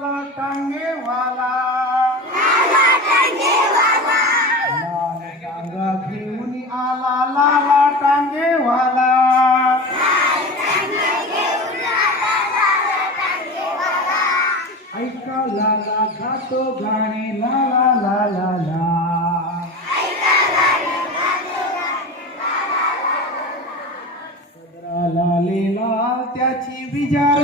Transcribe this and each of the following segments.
लाला टांगे वाला टांगा घेऊन आला लाला टांगे वाला ऐका लाला गातो गाणे लाला लाला ला सदरा लाले लाल त्याची विचार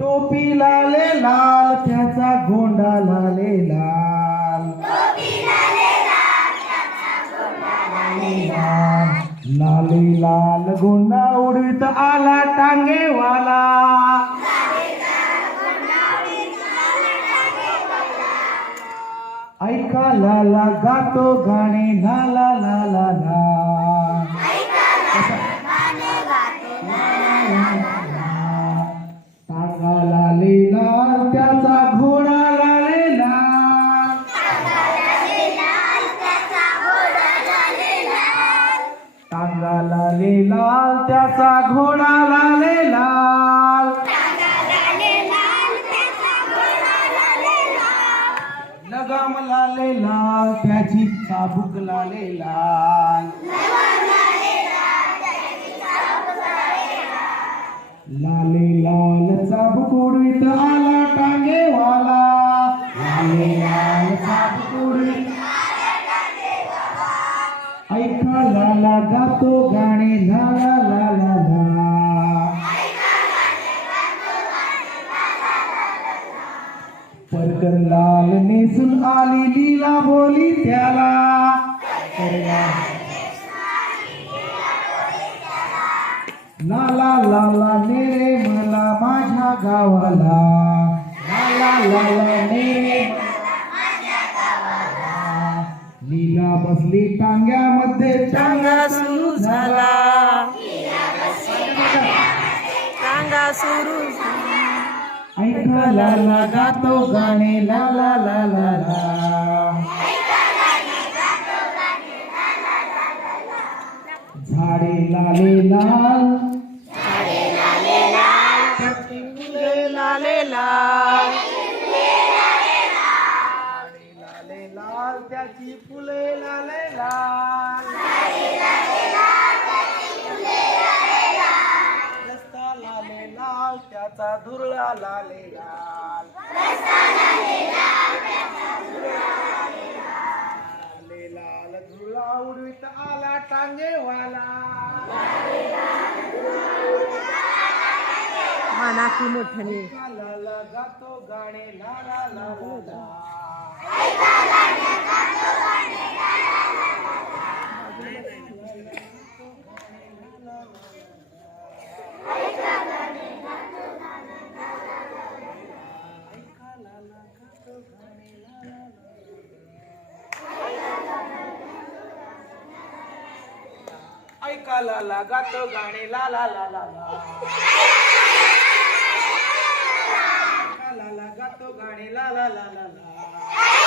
टोपी लाले लाल त्याचा गोंडा लाले लाल. लाले लाल गोंडा उडवीत आला टांगेवाला. ऐका लाला गातो गाणे लाला लाला ला त्याचा घोडा लाले लाल. लगाम लाले लाल त्याची चाबूक लाले लाल. लाले लाल चाबूक उडवीत आला टांगेवाला. लाले लाल चाबूक उडवीत ऐका लाला गातो गाणे लाला लाला ला परकर लाल नेसून आली लीला बोली त्याला. लाला लाला नेरे मला माझ्या गावाला. लाला लाला नेरे लीला बसली टांग्यामध्ये टांगा सुरू झाला. टांगा सुरू ऐका लाला गातो गाणे ला ला ला झाडे लाले लाल. फुले लाले लाल. लाले लाल. त्याची फुले लाले लाल. त्याचा धुरळा लाले लाल लाले लाल धुरळा उडवीत आला टांगेवाला. म्हणा की मोठ्याने गातो गाणे लाला लाला. ला. ऐका लाला गातो गाणे ला ला ला ला ला ऐका गाणे ला ला ला ला ला